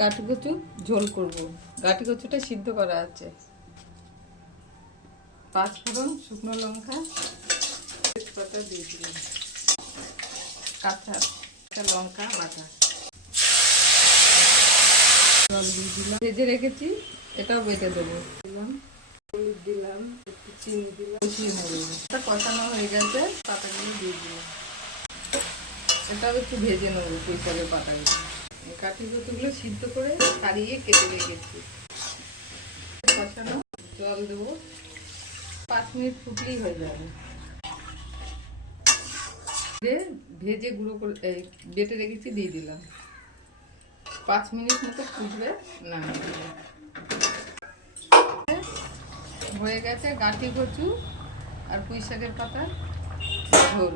গাঁটি কচু ঝোল করব। গাঁটি কচুটা সিদ্ধ করা আছে। 5 ফোড়ন, শুকনো লঙ্কা, তেজপাতা দিয়ে দিলাম, কাঁচা লঙ্কা বাটা, জল দিয়ে দিলাম, ভেজে রেখেছি এটাও বেটে দেবো। দিলাম হলুদ, দিলাম একটু চিনি, দিলাম কষিয়ে নেবো। এটা কষানো হয়ে গেছে, পাতাগুলো দিয়ে দিলাম। এটাও একটু ভেজে নেবো পুঁই শাকের পাতাগুলো। কাঠি কচুগুলো সিদ্ধ করে ছাড়িয়ে কেটে রেখেছি। কষানো, জল দেবো, 5 মিনিট ফুটলেই হয়ে যাবে। ভেজে গুঁড়ো করে বেটে রেখেছি দিয়ে দিলাম। 5 মিনিট মতো ফুটবে, না হয়ে গেছে গাঁটি কচু আর পুঁই শাকের পাতা ঝোল।